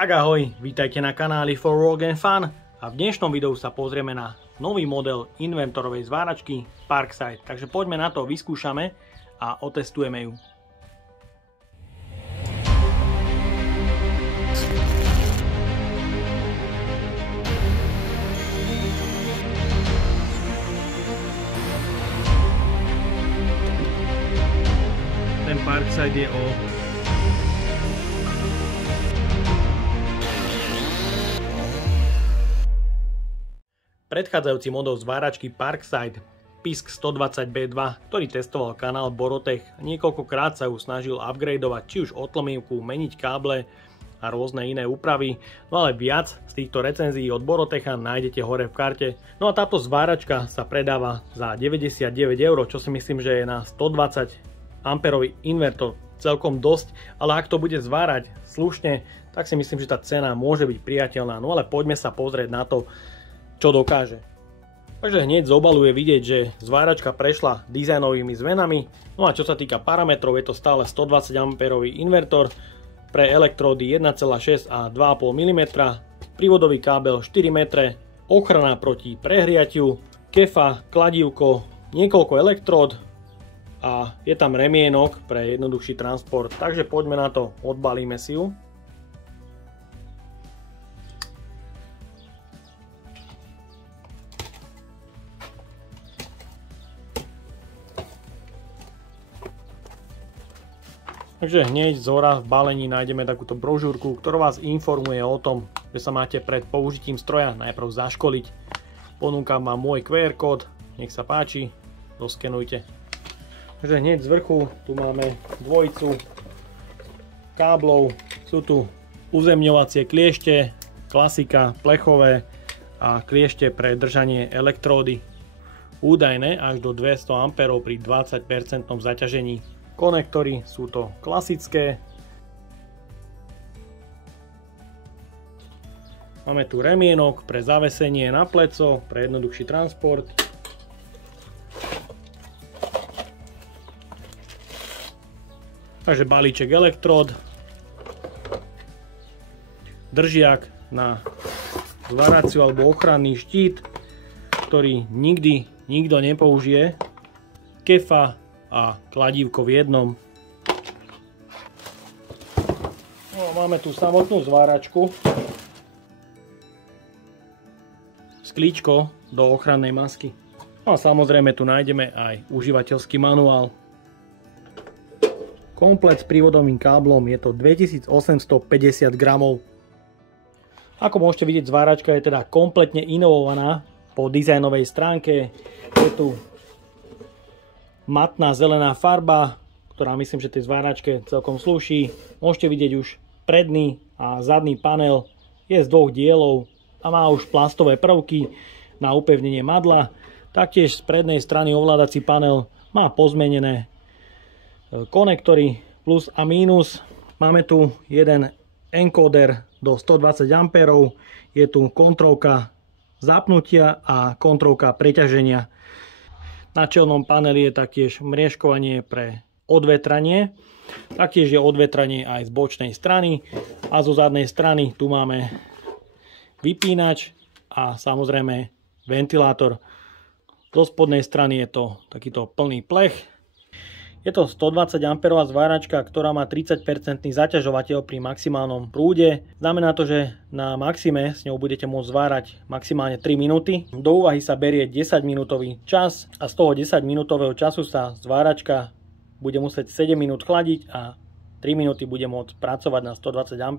Tak ahoj, vítajte na kanáli For Work and Fun a v dnešnom videu sa pozrieme na nový model invertorovej zváračky Parkside. Takže poďme na to, vyskúšame a otestujeme ju. Ten Parkside je o predchádzajúci model zváračky Parkside PISK 120B2, ktorý testoval kanál Borotech, niekoľkokrát sa ju snažil upgradeovať, či už otlmívku, meniť káble a rôzne iné úpravy, no ale viac z týchto recenzií od Borotecha nájdete hore v karte. No a táto zváračka sa predáva za 99 €, čo si myslím, že je na 120 amperový invertor celkom dosť, ale ak to bude zvárať slušne, tak si myslím, že tá cena môže byť priateľná. No ale poďme sa pozrieť na to, čo dokáže. Takže hneď z obalu je vidieť, že zváračka prešla dizajnovými zmenami. No a čo sa týka parametrov, je to stále 120 amperový invertor pre elektródy 1,6 a 2,5 mm, prívodový kábel 4 m, ochrana proti prehriatiu, kefa, kladívko, niekoľko elektród a je tam remienok pre jednoduchší transport. Takže poďme na to, odbalíme si ju. Takže hneď z hora v balení nájdeme takúto brožúrku, ktorá vás informuje o tom, že sa máte pred použitím stroja najprv zaškoliť. Ponúkam vám môj QR kód, nech sa páči, doskenujte. Takže hneď z vrchu tu máme dvojicu káblov, sú tu uzemňovacie kliešte, klasika, plechové a kliešte pre držanie elektródy. Údajné až do 200 A pri 20% zaťažení. Konektory sú to klasické. Máme tu remienok pre zavesenie na pleco, pre jednoduchší transport. Takže balíček elektród. Držiak na zváraciu alebo ochranný štít, ktorý nikdy nikto nepoužije. Kefa a kladívko v jednom. No, máme tu samotnú zváračku. Sklíčko do ochrannej masky. No a samozrejme tu nájdeme aj užívateľský manuál. Komplet s prívodovým káblom, je to 2850 gramov. Ako môžete vidieť, zváračka je teda kompletne inovovaná po dizajnovej stránke. Je tu matná zelená farba, ktorá myslím, že tej zváračke celkom slúši. Môžete vidieť už predný a zadný panel je z dvoch dielov a má už plastové prvky na upevnenie madla. Taktiež z prednej strany ovládací panel má pozmenené konektory plus a mínus. Máme tu jeden encoder do 120 A, je tu kontrolka zapnutia a kontrolka preťaženia. Na čelnom paneli je taktiež mriežkovanie pre odvetranie. Taktiež je odvetranie aj z bočnej strany. A zo zadnej strany tu máme vypínač a samozrejme ventilátor. Zo spodnej strany je to takýto plný plech. Je to 120 A zváračka, ktorá má 30% zaťažovateľ pri maximálnom prúde. Znamená to, že na maxime s ňou budete môcť zvárať maximálne 3 minúty. Do úvahy sa berie 10 minútový čas a z toho 10 minútového času sa zváračka bude musieť 7 minút chladiť a 3 minúty bude môcť pracovať na 120 A.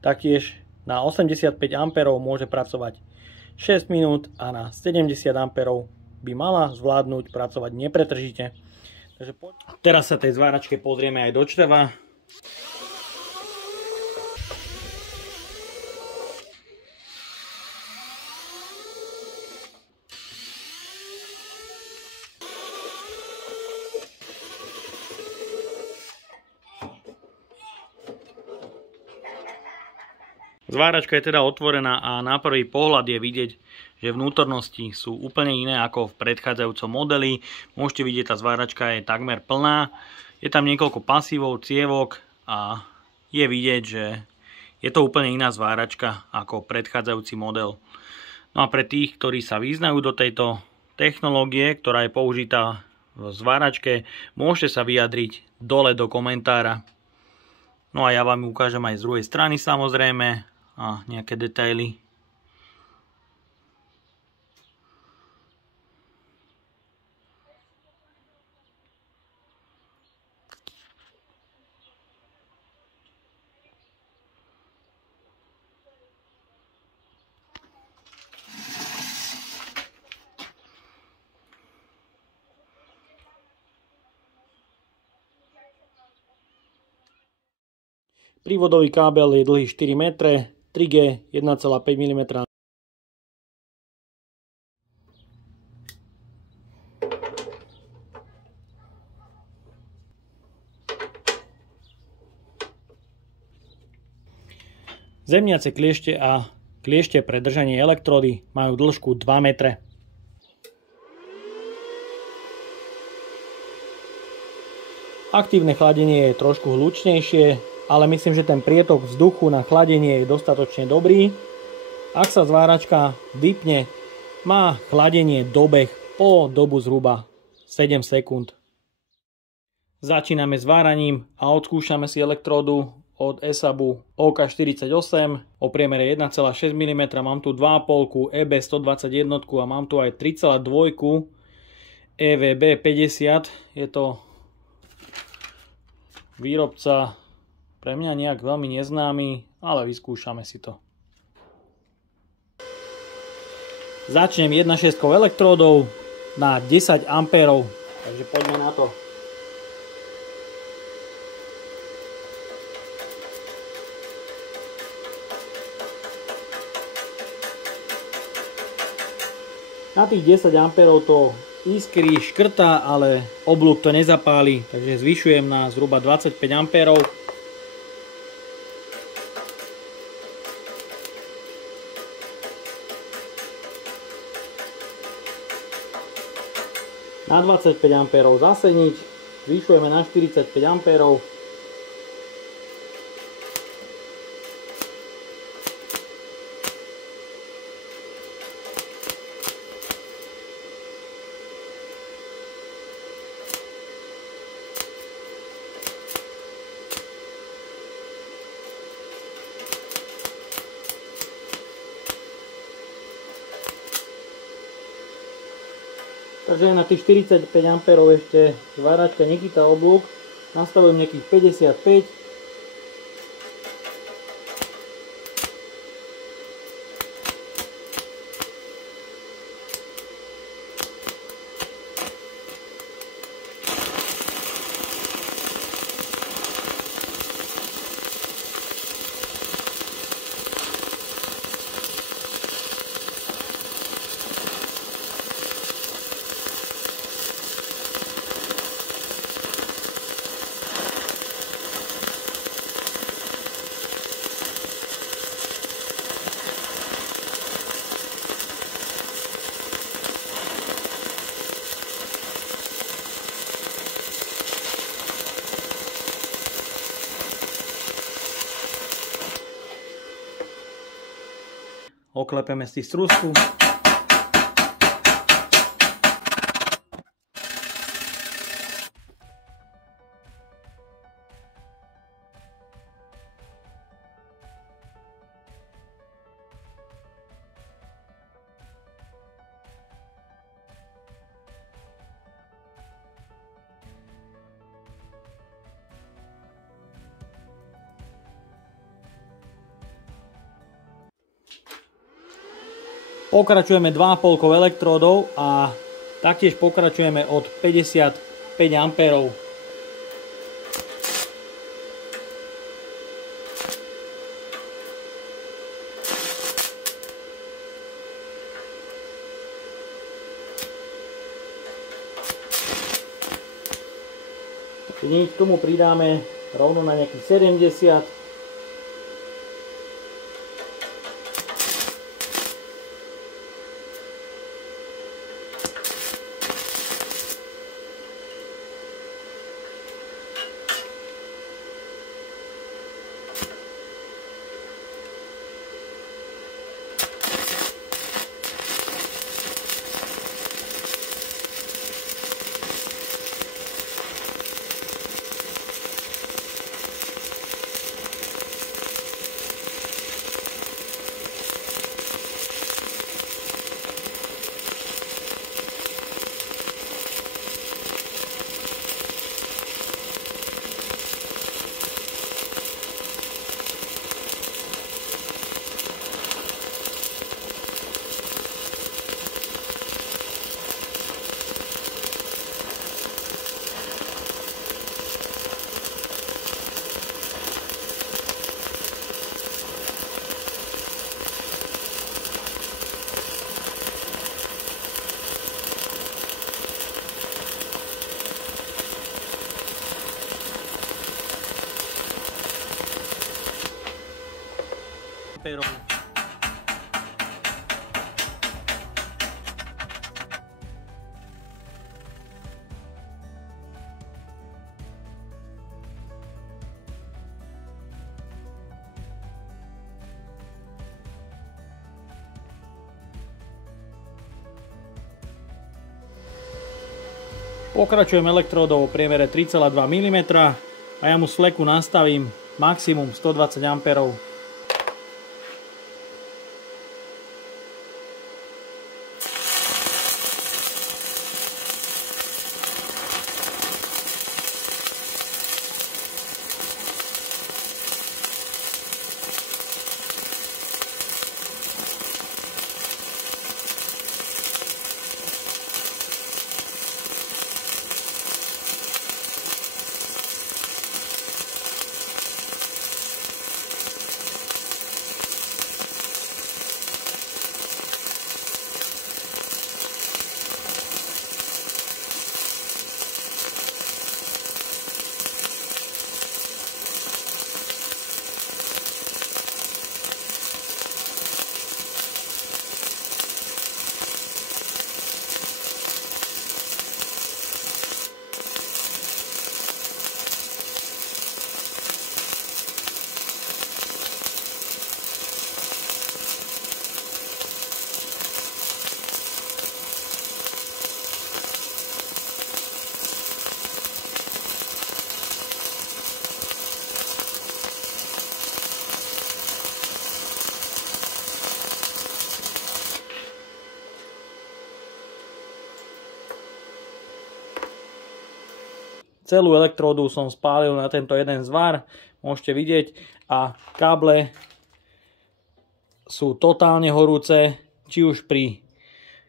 Taktiež na 85 A môže pracovať 6 minút a na 70 A by mala zvládnuť pracovať nepretržite. Takže teraz sa tej zváračke pozrieme aj do čreva. Zváračka je teda otvorená a na prvý pohľad je vidieť, že vnútornosti sú úplne iné ako v predchádzajúcom modeli. Môžete vidieť, tá zváračka je takmer plná. Je tam niekoľko pasívov, cievok a je vidieť, že Je to úplne iná zváračka ako predchádzajúci model. No a pre tých, ktorí sa vyznajú do tejto technológie, ktorá je použitá v zváračke, môžete sa vyjadriť dole do komentára. No a ja vám ukážem aj z druhej strany samozrejme a nejaké detaily. Prívodový kábel je dlhý 4 m, 3G 1,5 mm. Zemniace kliešte a kliešte pre držanie elektródy majú dĺžku 2 m. Aktívne chladenie je trošku hlučnejšie, ale myslím, že ten prietok vzduchu na chladenie je dostatočne dobrý. Ak sa zváračka vypne, má chladenie dobeh po dobu zhruba 7 sekúnd. Začíname s váraním a odskúšame si elektródu od ESABu OK48 o priemere 1,6 mm. Mám tu 2,5 EB121 a mám tu aj 3,2 EVB50. Je to výrobca pre mňa nejak veľmi neznámy, ale vyskúšame si to. Začnem 1,6 elektródov na 10 A, takže poďme na to. Na tých 10 A to iskry, škrtá, ale oblúk to nezapáli, takže zvyšujem na zhruba 25 A. Na 25 A zaseniť, zvyšujeme na 45 A. Takže na tých 45 A ešte zváračka nechytá oblúk. Nastavujem nejakých 55. Oklepeme si strúsku. Pokračujeme 2,5 elektródov a taktiež pokračujeme od 55 A. K tomu pridáme rovno na nejakých 70. A. Pokračujem elektródou o priemere 3,2 mm a ja mu z fleku nastavím maximum 120 A. Celú elektródu som spálil na tento jeden zvar, môžete vidieť, a káble sú totálne horúce, či už pri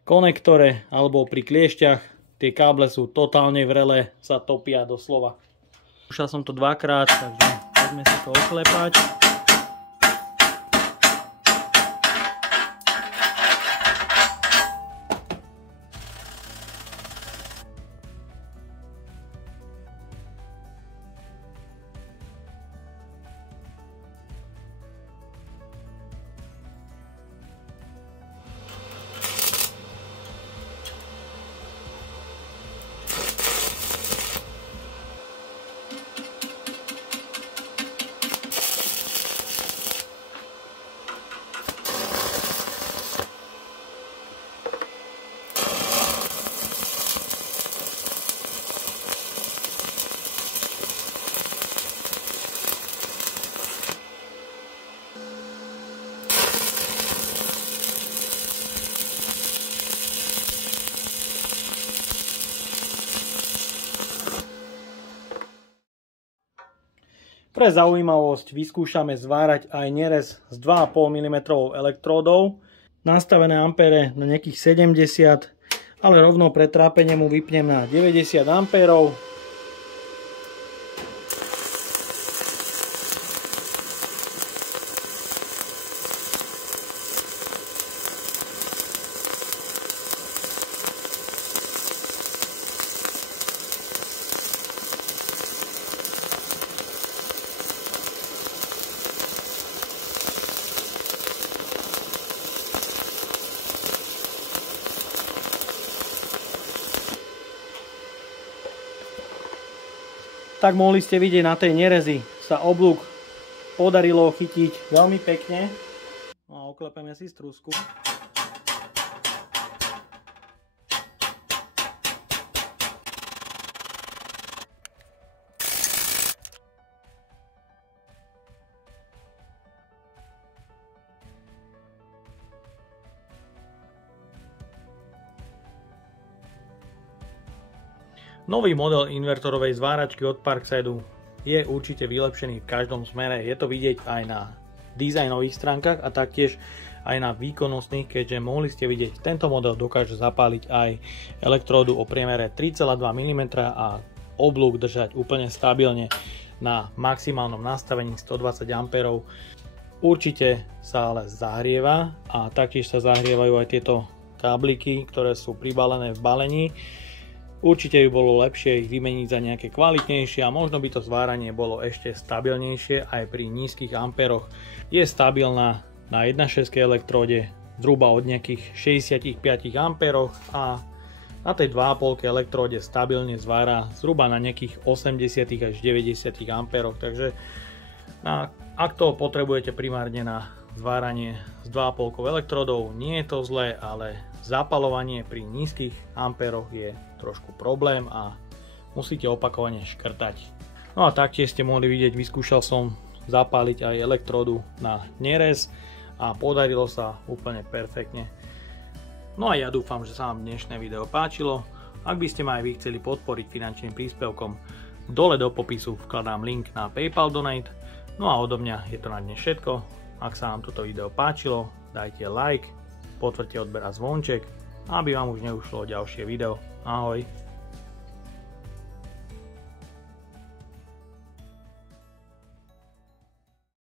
konektore alebo pri kliešťach. Tie káble sú totálne vrelé, sa topia doslova. Skúšal som to dvakrát, takže poďme si to oklepať. Pre zaujímavosť vyskúšame zvárať aj nerez s 2,5 mm elektródou. Nastavené ampére na nejakých 70, ale rovno pre trápenie mu vypnem na 90 A. Tak mohli ste vidieť, na tej nerezi sa oblúk podarilo chytiť veľmi pekne. No a oklepeme si strúsku. Nový model invertorovej zváračky od Parkside je určite vylepšený v každom smere. Je to vidieť aj na dizajnových stránkach a taktiež aj na výkonnostných, keďže mohli ste vidieť, tento model dokáže zapáliť aj elektródu o priemere 3,2 mm a oblúk držať úplne stabilne na maximálnom nastavení 120 A. Určite sa ale zahrieva a taktiež sa zahrievajú aj tieto kábliky, ktoré sú pribalené v balení. Určite by bolo lepšie ich vymeniť za nejaké kvalitnejšie a možno by to zváranie bolo ešte stabilnejšie aj pri nízkych amperoch. Je stabilná na 1.6 elektróde zhruba od nejakých 65 A a na tej 2,5 elektróde stabilne zvára zhruba na nejakých 80 až 90 A. Takže ak to potrebujete primárne na zváranie s 2,5 elektródov, nie je to zlé, ale zapaľovanie pri nízkych amperoch je trošku problém a musíte opakovane škrtať. No a taktiež ste mohli vidieť, vyskúšal som zapáliť aj elektródu na nerez a podarilo sa úplne perfektne. No a ja dúfam, že sa vám dnešné video páčilo. Ak by ste ma aj vy chceli podporiť finančným príspevkom, dole do popisu vkladám link na PayPal Donate. No a odo mňa je to na dnes všetko. Ak sa vám toto video páčilo, dajte like, potvrďte odber a zvonček, aby vám už neušlo ďalšie video. Ahoj!